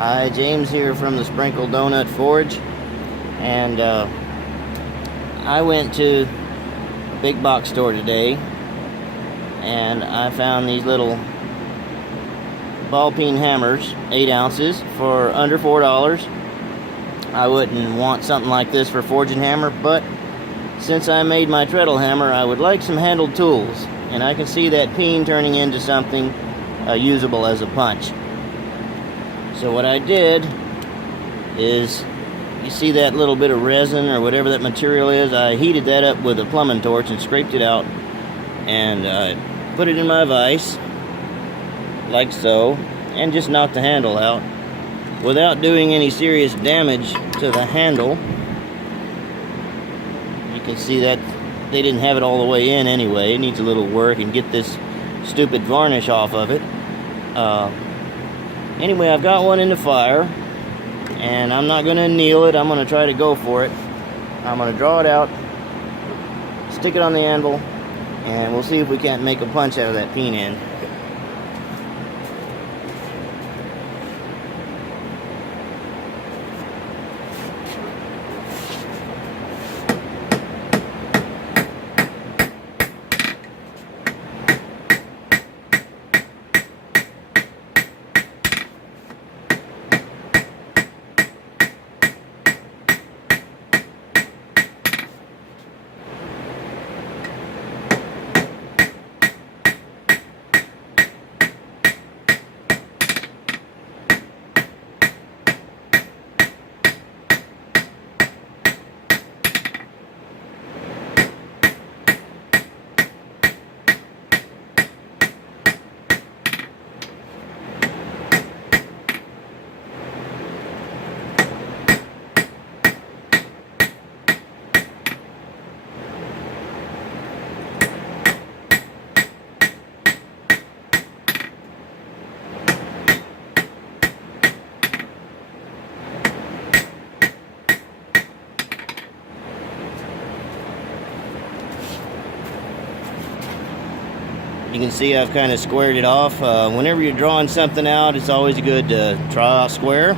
Hi, James here from the Sprinkle Donut Forge, and I went to a big box store today and I found these little ball peen hammers, 8 ounces, for under $4. I wouldn't want something like this for forging hammer, but since I made my treadle hammer, I would like some handled tools, and I can see that peen turning into something usable as a punch. So what I did is, you see that little bit of resin or whatever that material is, I heated that up with a plumbing torch and scraped it out, and put it in my vise like so, and just knocked the handle out without doing any serious damage to the handle. You can see that they didn't have it all the way in anyway. It needs a little work, and get this stupid varnish off of it. Anyway, I've got one in the fire, and I'm not going to anneal it. I'm going to try to go for it. I'm going to draw it out, stick it on the anvil, and we'll see if we can't make a punch out of that peen end. You can see I've kind of squared it off. Whenever you're drawing something out, it's always good to draw out square.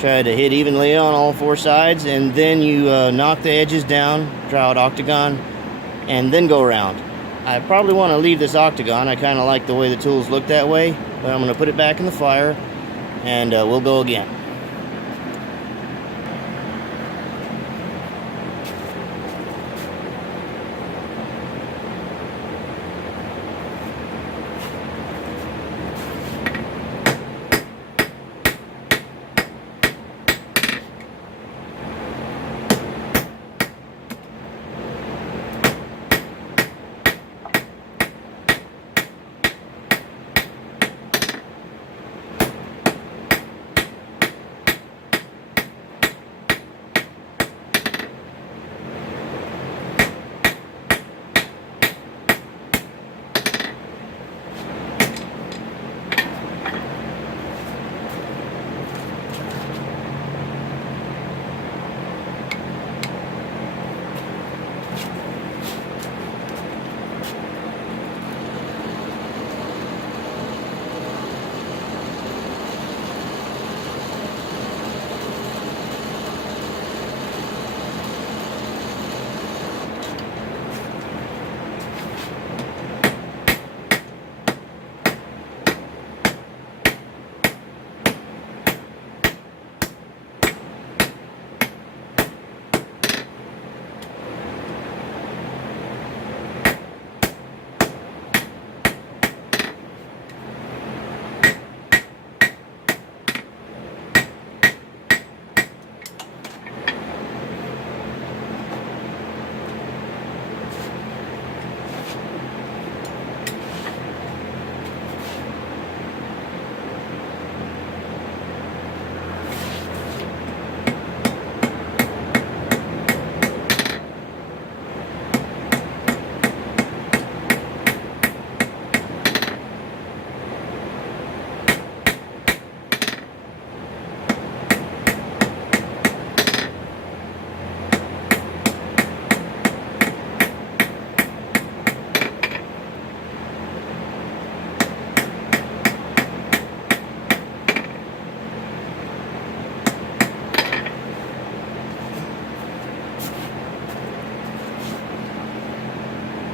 Try to hit evenly on all 4 sides, and then you knock the edges down, draw out octagon, and then go around. I probably want to leave this octagon. I kind of like the way the tools look that way, but I'm going to put it back in the fire, and we'll go again.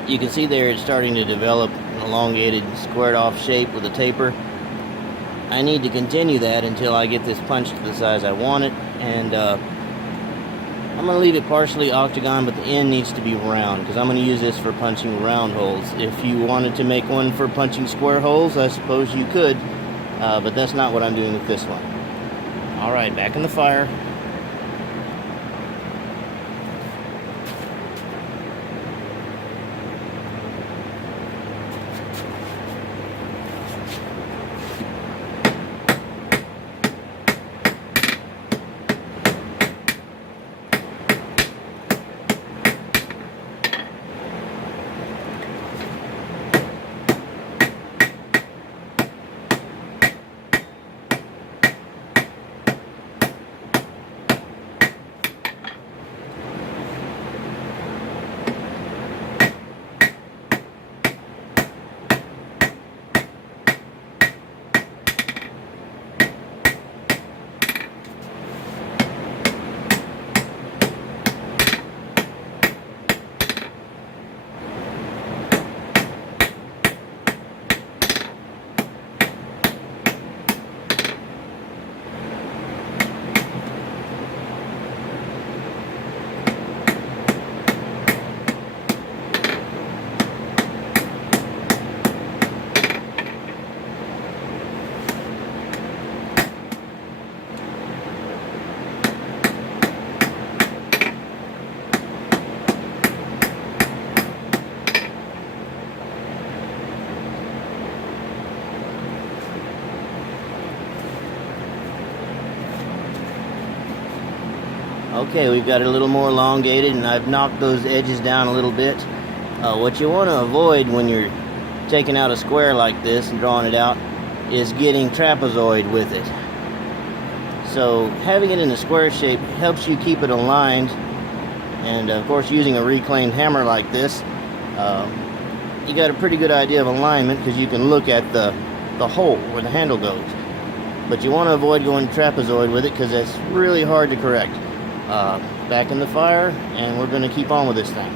You can see there it's starting to develop an elongated, squared off shape with a taper. I need to continue that until I get this punched to the size I want it, and I'm going to leave it partially octagon, but the end needs to be round because I'm going to use this for punching round holes. If you wanted to make one for punching square holes, I suppose you could, but that's not what I'm doing with this one. Alright, back in the fire. Okay, we've got it a little more elongated, and I've knocked those edges down a little bit. What you want to avoid when you're taking out a square like this and drawing it out is getting trapezoid with it. So having it in a square shape helps you keep it aligned, and of course using a reclaimed hammer like this, you got a pretty good idea of alignment because you can look at the hole where the handle goes. But you want to avoid going trapezoid with it because that's really hard to correct. Back in the fire, and we're going to keep on with this thing.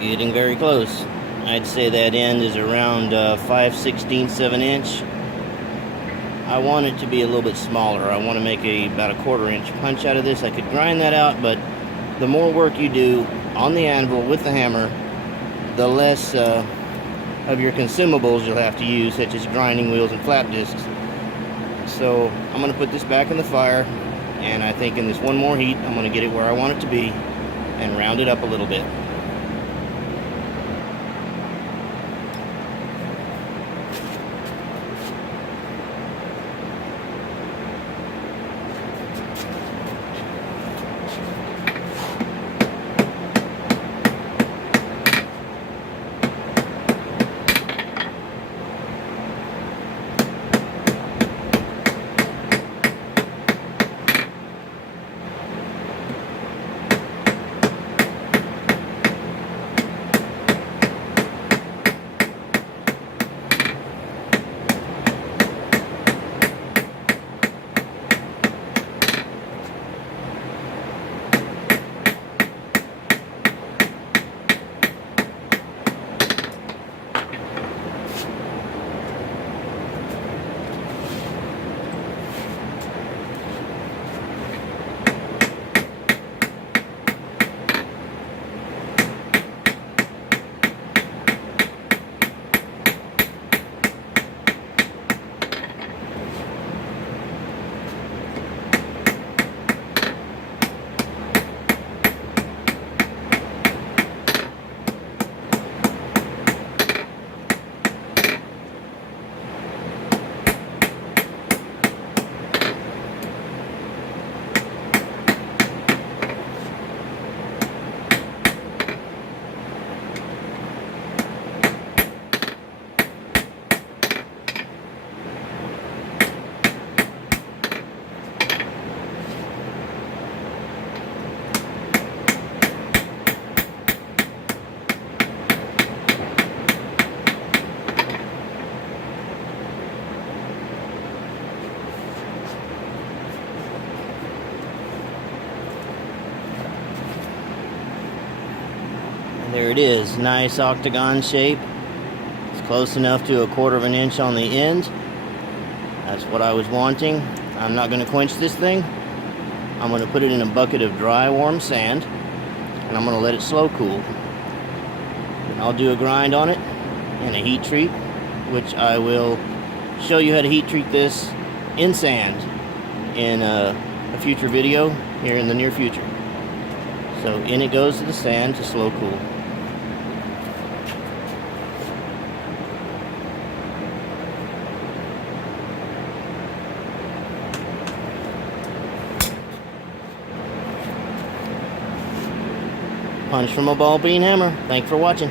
Getting very close. I'd say that end is around 5/16 of an inch. I want it to be a little bit smaller. I want to make about a 1/4 inch punch out of this. I could grind that out, but the more work you do on the anvil with the hammer, the less of your consumables you'll have to use, such as grinding wheels and flap discs. So I'm going to put this back in the fire, and I think in this one more heat I'm going to get it where I want it to be and round it up a little bit. There it is, nice octagon shape. It's close enough to 1/4 of an inch on the end. That's what I was wanting. I'm not going to quench this thing. I'm going to put it in a bucket of dry, warm sand, and I'm going to let it slow cool. And I'll do a grind on it and a heat treat, which I will show you how to heat treat this in sand in a future video here in the near future. So in it goes to the sand to slow cool. Punch from a ball peen hammer. Thanks for watching.